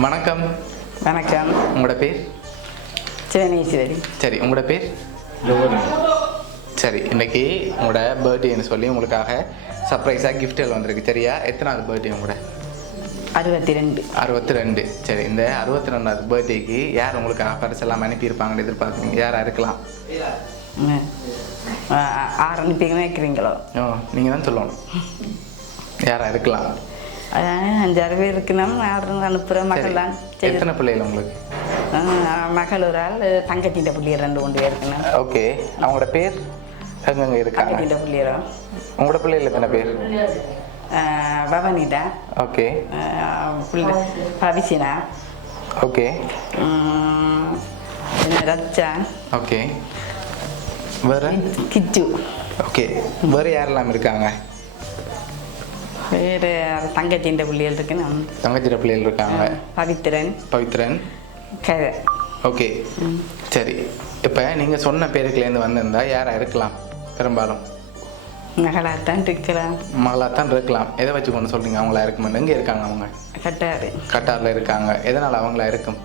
வணக்கம். வணக்கம். உங்களோட பேர்? சிவனேஸ்வரி. சரி, உங்களோட பேர்? சரி, இன்னைக்கு உங்களோட பர்த்டேன்னு சொல்லி உங்களுக்காக சர்ப்ரைஸாக கிஃப்ட்கள் வந்திருக்கு. சரியா? எத்தனாவது பர்த்டே உங்களோட? 62. 62. சரி, இந்த 62வது பர்த்டேக்கு யார் உங்களுக்காக பரிசெல்லாம் அனுப்பியிருப்பாங்கன்னு எதிர்பார்க்குறீங்க? யாராக இருக்கலாம்? ஆறு அனுப்பிங்க வைக்கிறீங்களோ? ஓ, நீங்கள் தான் சொல்லணும். யாராக இருக்கலாம்? 5-6 பேர் இருக்கணும். ஆறு அனுப்புகிற மகள் தான். எத்தனை பிள்ளைகள் உங்களுக்கு? மகள் ஒரு ஆள், தங்கச்சிட்ட பிள்ளையர் 2 பேர் இருக்கணும். ஓகே, அவங்களோட பேர் எங்கெங்க இருக்காங்க? தங்கச்சிட்ட பிள்ளையரும். உங்களோட பிள்ளைகள் எத்தனை பேர்? பவனிதா. ஓகே. பிள்ளை பவிசினா. ஓகே. ரச்சா. ஓகே. வேறு? கிச்சு. ஓகே. வேறு யாரெல்லாம் இருக்காங்க? வேறு தங்கச்சின்ற பிள்ளைகள் இருக்கணும். தங்கச்சிட பிள்ளைகள் இருக்காங்க. பவித்ரன். கதை. ஓகே, சரி. இப்போ நீங்கள் சொன்ன பேருக்குலேருந்து வந்திருந்தா யாராக இருக்கலாம்? பெரும்பாலும் மகளாகத்தான் இருக்கலாம். மகளாகத்தான் இருக்கலாம். எதை வச்சு கொண்டு சொல்கிறீங்க அவங்களா இருக்குமென்னு? எங்கே இருக்காங்க அவங்க? கட்டாரில் இருக்காங்க. எதனால் அவங்களா இருக்கும்?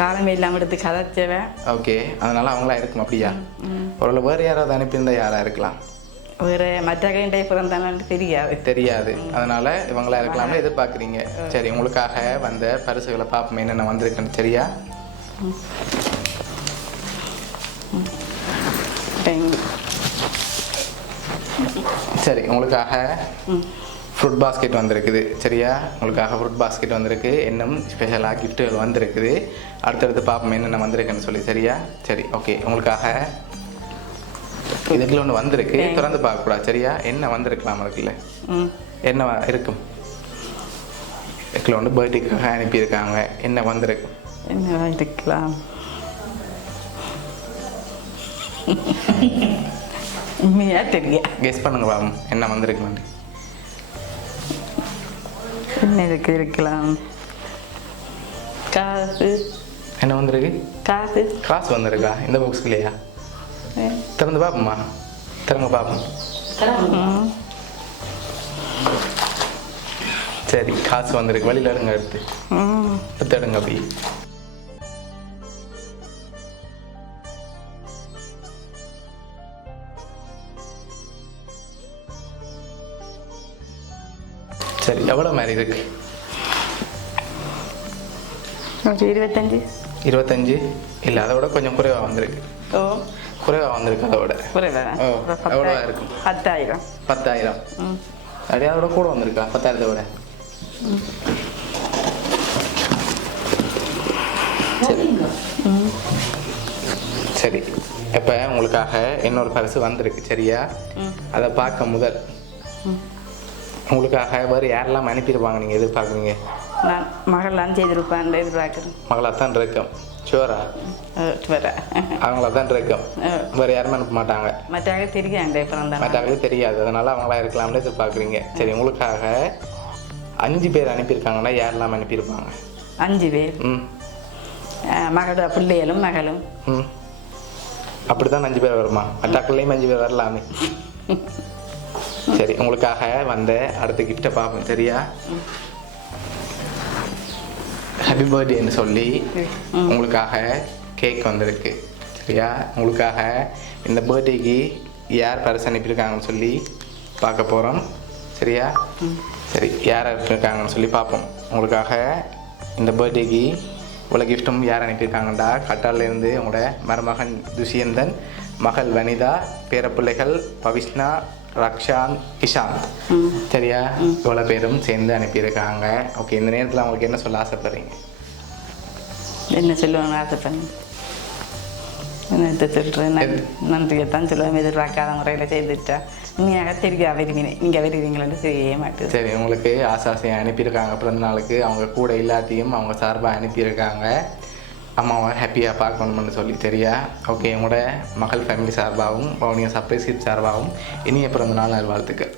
காலமே இல்லாமல் எடுத்து கதைச்சவன். ஓகே, அதனால் அவங்களா இருக்கும். அப்படியா? ஒரு வேறு யாராவது அனுப்பியிருந்தால் யாராக இருக்கலாம்? வேறு மற்ற கைண்டை பிறந்தாலும் தெரியாது. அதனால் இவங்களா இருக்கலாம்னு எதிர்பார்க்குறீங்க. சரி, உங்களுக்காக வந்த பரிசுகளை பார்ப்போம் என்னென்ன வந்திருக்குன்னு. சரியா? சரி, உங்களுக்காக ஃப்ரூட் பாஸ்கெட் வந்திருக்குது. சரியா? உங்களுக்காக ஃப்ரூட் பாஸ்கெட் வந்திருக்கு. இன்னும் ஸ்பெஷலாக கிஃப்ட்டுகள் வந்திருக்குது. அடுத்தடுத்து பார்ப்போம் என்னென்ன வந்திருக்குன்னு சொல்லி. சரியா? சரி, ஓகே. உங்களுக்காக இதுக்குள்ள ஒன்று வந்திருக்கு. திறந்து பார்க்கக்கூடாது. சரியா? என்ன வந்திருக்கலாம் இருக்குல்ல? என்ன இருக்கும்? இதுக்குள்ள ஒன்று பர்த்டேக்காக அனுப்பியிருக்காங்க. என்ன வந்திருக்கு? என்ன இருக்கலாம்? கெஸ் பண்ணுங்க பாம், என்ன வந்திருக்கு? என்ன இருக்கலாம்? காசு. என்ன வந்திருக்கு? காசு வந்திருக்கா? இந்த பாக்ஸ்க்குள்ளேயா? திறந்து பார்ப்போம்மா. திறங்க பார்ப்போம். சரி, காசு வந்திருக்கு. வழியில் எடுங்க. எடுத்து எடுங்க. அப்படி சரி, எவ்வளோ மாதிரி இருக்கு? 25. இல்லை, அதை விட கொஞ்சம் குறைவாக வந்திருக்கு. குறைவாக வந்திருக்கு. அதோட எவ்வளோ இருக்கும்? 10,000. அப்படியே அதோட கூட வந்திருக்கா? 10,000 விட. சரி, இப்போ உங்களுக்காக இன்னொரு பரிசு வந்திருக்கு. சரியா? அதை பார்க்க முதல் உங்களுக்காக வேறு யாரெல்லாம் அனுப்பியிருப்பாங்க நீங்கள் எதிர்பார்க்குறீங்க? நான் மகளாக செய்திருப்பான் எதிர்பார்க்குறேன். மகளாக தான் இருக்கும். ஷுவரா? அவங்களா தான் இருக்கும். வேறு யாருமே அனுப்ப மாட்டாங்க. மற்றாக்களே தெரியாது. அதனால அவங்களா இருக்கலாம்னு எதிர்பார்க்குறீங்க. சரி, உங்களுக்காக 5 பேர் அனுப்பியிருக்காங்கன்னா யாரெல்லாம் அனுப்பியிருப்பாங்க? 5 பேர். மகளோட பிள்ளைகளும் மகளும். அப்படி தான் 5 பேர் வருமா? மற்றாக்கள்லேயும் 5 பேர் வரலாமே. சரி, உங்களுக்காக வந்த அடுத்த கிஃப்டை பார்ப்போம். சரியா? ஹாப்பி பர்த்டேன்னு சொல்லி உங்களுக்காக கேக் வந்திருக்கு. சரியா? உங்களுக்காக இந்த பர்த்டேக்கு யார் பரிசு அனுப்பியிருக்காங்கன்னு சொல்லி பார்க்க போகிறோம். சரியா? சரி, யார் அனுப்பியிருக்காங்கன்னு சொல்லி பார்ப்போம். உங்களுக்காக இந்த பர்த்டேக்கு இவ்வளோ கிஃப்ட்டும் யார் அனுப்பியிருக்காங்கண்டா, கட்டார்லேருந்து உங்களோட மருமகன் துஷியந்தன், மகள் வனிதா, பேரப்பிள்ளைகள் பவிஷ்னா, ரக்ஷான், இஷாந்த். சரியா? இவ்வளோ பேரும் சேர்ந்து அனுப்பியிருக்காங்க. ஓகே, இந்த நேரத்தில் அவங்களுக்கு என்ன சொல்ல ஆசைப்படுறீங்க? என்ன சொல்லுவாங்க? ஆசைப்படுறேன். என்னத்தை சொல்கிறேன்? நன்றியைத்தான் சொல்லுவேன். எதிர்பார்க்காத முறையில் செய்துட்டா உண்மையாக நீங்கள் வருவீங்களேன்னு தெரிய மாட்டேது. சரி, உங்களுக்கு ஆசையாக அனுப்பியிருக்காங்க. பிறந்த நாளுக்கு அவங்க கூட எல்லாத்தையும் அவங்க சார்பாக அனுப்பியிருக்காங்க. அம்மாவை ஹாப்பியாக பார்க்கணும்னு சொல்லி. சரியா? ஓகே, உங்களோட மகள் ஃபேமிலி சார்பாகவும் வவுனியா சர்ப்ரைஸ் கிஃப்ட் சார்பாகவும் இனிய பிறந்த நாள் நல்வாழ்த்துக்கள்.